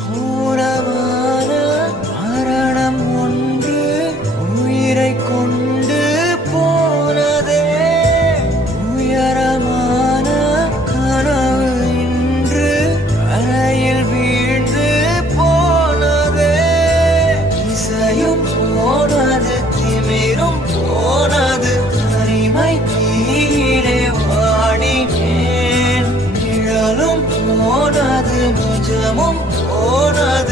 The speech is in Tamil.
ஊனமான மரணம் ஒன்று உயிரை கொண்டு போனதே. உயரமான கனவு இன்று அறையில் வீழ்ந்து போனதே. இசையும் போனது, திமிரும் போனது, தனிமை தீயிலே வாடினேன். நிழலும் போனது, நிஜமும் போனது.